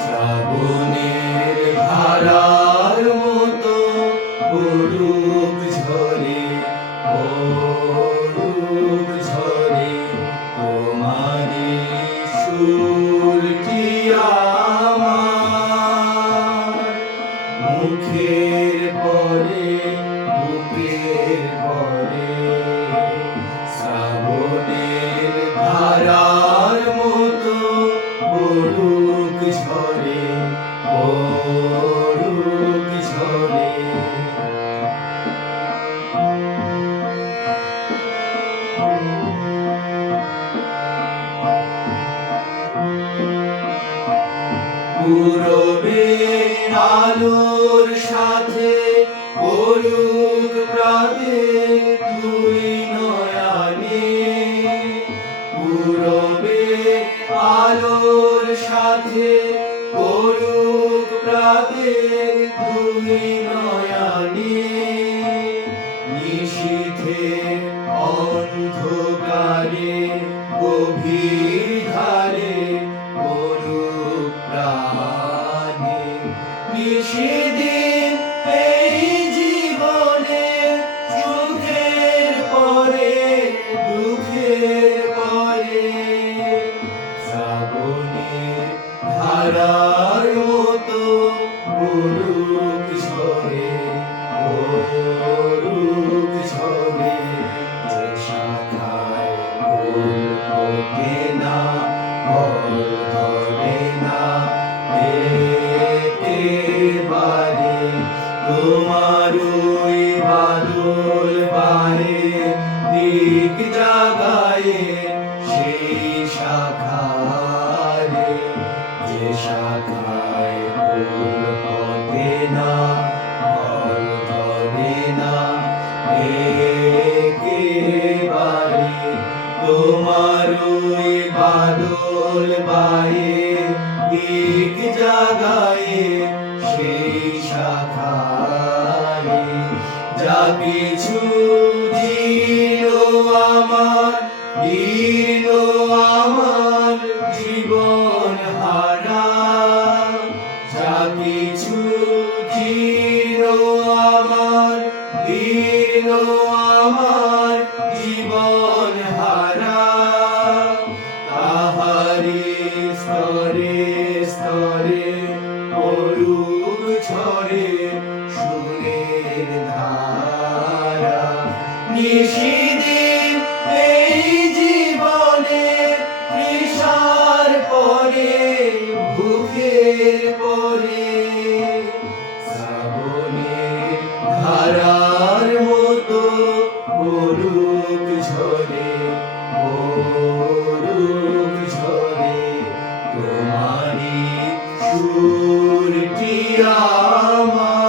শ্রাবণের ধারার মতো পড়ুক ঝরে, পড়ুক ঝরে তোমারি সুরটি আমার মুখের পরে, বুকের পরে। শ্রাবণের ধারার মতো পড়ুক ঝরে, পড়ুক ঝরে। পূরবের আলোর সাথে পড়ুক প্রাতে দুই নয়নে। পূরবের আলোর সাথে পড়ুক প্রাতে দুই নয়নে। নিশীথের অন্ধকারে গভীর ধারে পড়ুক প্রাণে। নিশিদিন এই জীবনে সুখের পরে, দুঃখের পরে। শ্রাবণের ধারার মতো পড়ুক ঝরে, পড়ুক ঝরে। যে শাখায় ফুল ফোটে না, ফল ধরে না একেবারে, তোমারই বাদল বায়ে দিক জাগায়ে সেই শাখারে। যে শাখায় ফুল ফোটে না, ফল ধরে না একেবারে, তোমারই বাদল বায়ে দিক জাগায়ে সেই শাখারে। যা কিছু জীর্ণ আমার, দীর্ণ আমার জীবন হারা। যা কিছু জীর্ণ আমার, দীর্ণ আমার জীবন হারা। তাহারি স্তরে স্তরে পড়ুক ঝরে সুরের ধারা। নিশিদিন এই জীবনে তৃষার পরে, ভুখের পরে। শ্রাবণের ধারার মতো পড়ুক ঝরে, পড়ুক ঝরে তোমারি সুরটি আমার।